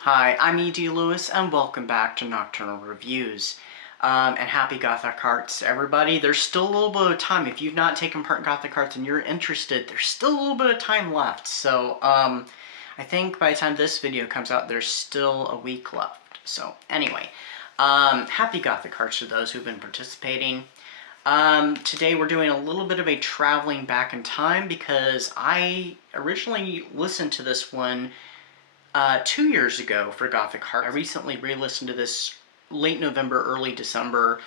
Hi, I'm E.D. Lewis, and welcome back to Nocturnal Reviews. And happy Gothic Hearts, everybody. There's still a little bit of time. If you've not taken part in Gothic Hearts and you're interested, there's still a little bit of time left. So, I think by the time this video comes out, there's still a week left. So, anyway, happy Gothic Hearts to those who've been participating. Today we're doing a little bit of a traveling back in time because I originally listened to this one 2 years ago for Gothic Heart. I recently re-listened to this late November, early December,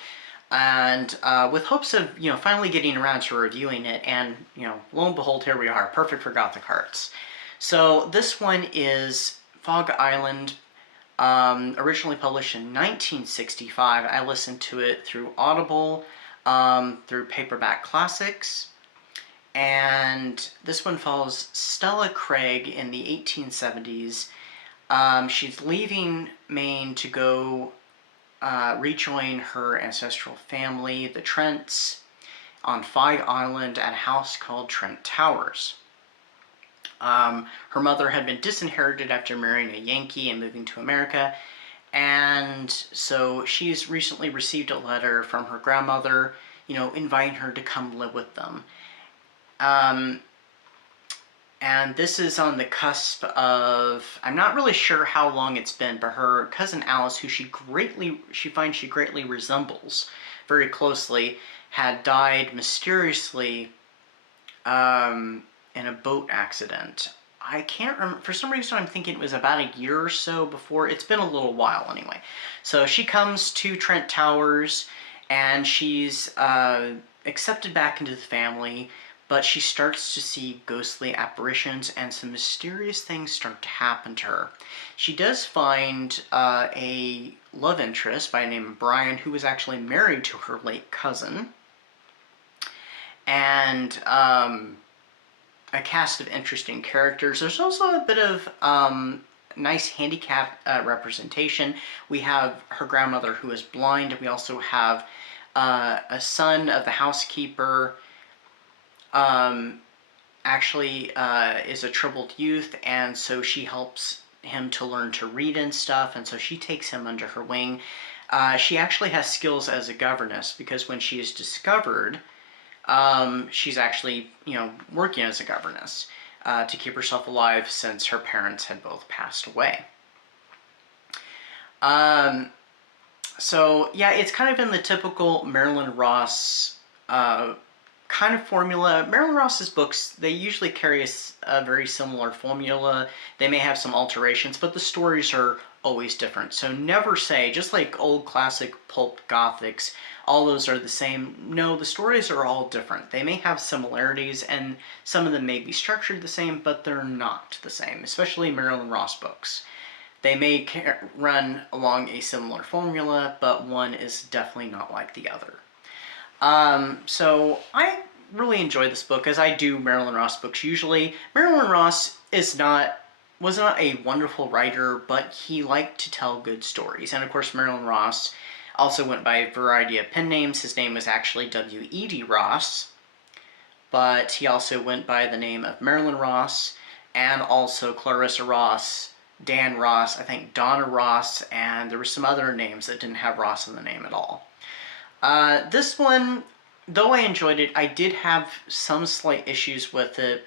and with hopes of, finally getting around to reviewing it, and, lo and behold, here we are, perfect for Gothic Hearts. So this one is Fog Island, originally published in 1965. I listened to it through Audible, through Paperback Classics, and this one follows Stella Craig in the 1870s. She's leaving Maine to go rejoin her ancestral family, the Trents, on Fog Island at a house called Trent Towers. Her mother had been disinherited after marrying a Yankee and moving to America, and so she's recently received a letter from her grandmother, inviting her to come live with them. And this is on the cusp of, I'm not really sure how long it's been, but her cousin Alice, who she finds she greatly resembles very closely, had died mysteriously in a boat accident. I can't remember, for some reason I'm thinking it was about a year or so before. It's been a little while anyway. So she comes to Trent Towers and she's accepted back into the family, but she starts to see ghostly apparitions and some mysterious things start to happen to her. She does find a love interest by the name of Brian, who was actually married to her late cousin, and a cast of interesting characters. There's also a bit of nice handicap representation. We have her grandmother who is blind. We also have a son of the housekeeper, actually is a troubled youth, and so she helps him to learn to read and stuff, and so she takes him under her wing. She actually has skills as a governess, because when she is discovered, she's actually, working as a governess to keep herself alive since her parents had both passed away. So, yeah, it's kind of in the typical Marilyn Ross kind of formula. Marilyn Ross's books, they usually carry a very similar formula. They may have some alterations, but the stories are always different. So never say, just like old classic pulp gothics, all those are the same. No, the stories are all different. They may have similarities, and some of them may be structured the same, but they're not the same, especially Marilyn Ross books. They may run along a similar formula, but one is definitely not like the other. So I really enjoy this book, as I do Marilyn Ross books usually. Marilyn Ross was not a wonderful writer, but he liked to tell good stories. And of course, Marilyn Ross also went by a variety of pen names. His name was actually W.E.D. Ross, but he also went by the name of Marilyn Ross, and also Clarissa Ross, Dan Ross, I think Donna Ross, and there were some other names that didn't have Ross in the name at all. This one, though I enjoyed it, I did have some slight issues with it.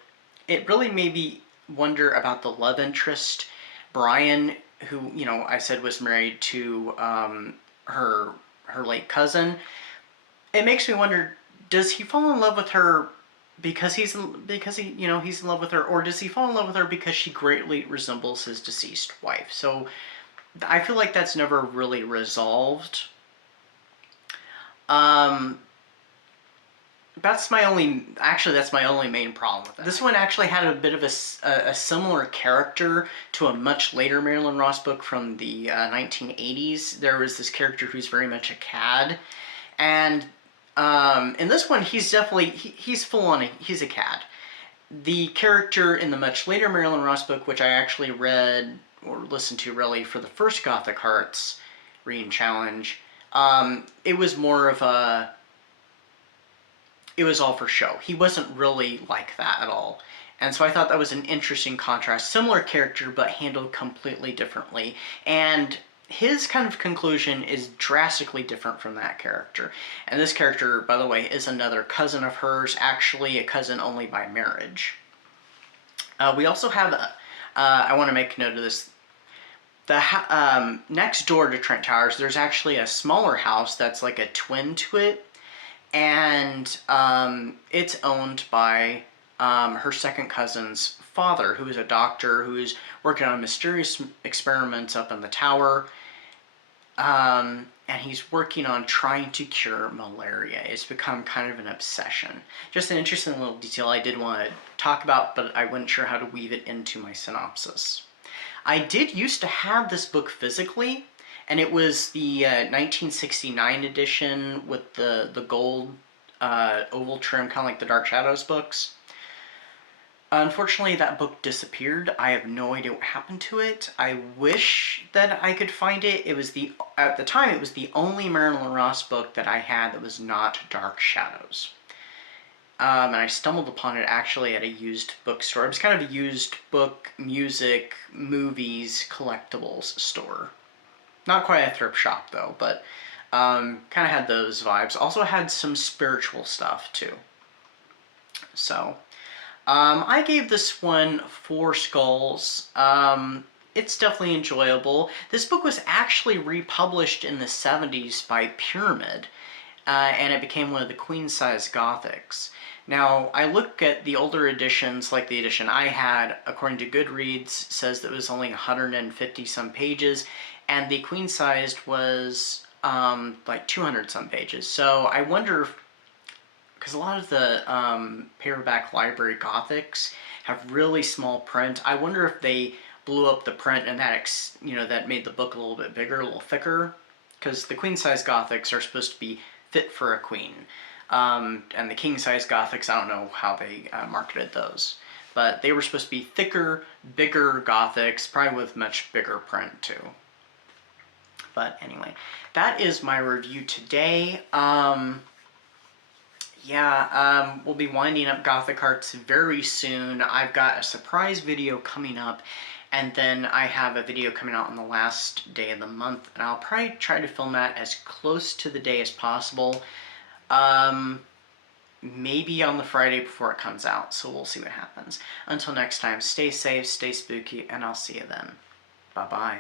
It really made me wonder about the love interest, Brian, who, I said was married to her late cousin. It makes me wonder, does he fall in love with her because he's in love with her, or does he fall in love with her because she greatly resembles his deceased wife? So I feel like that's never really resolved. That's my only main problem with that. This one actually had a bit of a similar character to a much later Marilyn Ross book from the 1980s. There was this character who's very much a cad, and in this one he's definitely, he's full on, he's a cad. The character in the much later Marilyn Ross book, which I actually read, or listened to really, for the first Gothic Hearts Reading Challenge, it was more of a, it was all for show. He wasn't really like that at all. And so I thought that was an interesting contrast. Similar character, but handled completely differently. And his kind of conclusion is drastically different from that character. And this character, by the way, is another cousin of hers, actually a cousin only by marriage. We also have, I want to make note of this, next door to Trent Towers, there's actually a smaller house that's like a twin to it, and it's owned by her second cousin's father, who is a doctor who's working on mysterious experiments up in the tower. And he's working on trying to cure malaria. It's become kind of an obsession. Just an interesting little detail I did want to talk about, but I wasn't sure how to weave it into my synopsis. I did used to have this book physically, and it was the 1969 edition with the gold oval trim, kind of like the Dark Shadows books. Unfortunately, that book disappeared. I have no idea what happened to it. I wish that I could find it. It was at the time, it was the only Marilyn Ross book that I had that was not Dark Shadows. And I stumbled upon it actually at a used bookstore. It was kind of a used book, music, movies, collectibles store. Not quite a thrift shop though, but kind of had those vibes. Also had some spiritual stuff too. So, I gave this one 4 skulls. It's definitely enjoyable. This book was actually republished in the 70s by Pyramid, and it became one of the queen-size Gothics. Now, I look at the older editions, like the edition I had, according to Goodreads, says that it was only 150-some pages, and the queen-sized was like 200-some pages. So I wonder if, because a lot of the paperback library Gothics have really small print, I wonder if they blew up the print and that that made the book a little bit bigger, a little thicker, because the queen-size Gothics are supposed to be fit for a queen. And the king-size Gothics, I don't know how they marketed those. But they were supposed to be thicker, bigger Gothics, probably with much bigger print too. But anyway, that is my review today. We'll be winding up Gothic Hearts very soon. I've got a surprise video coming up, and then I have a video coming out on the last day of the month, and I'll probably try to film that as close to the day as possible. Maybe on the Friday before it comes out, so we'll see what happens. Until next time, stay safe, stay spooky, and I'll see you then. Bye-bye.